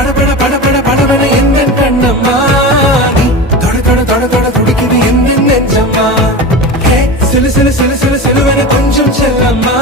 படபட படபட படபட எந்த கண்ணம்மா நீ தொட தொட தொட தொட துடிக்குது எந்த நெஞ்சம்மா சிலு சிலு சிலு சிலு சிலுவன கொஞ்சம் செல்லம்மா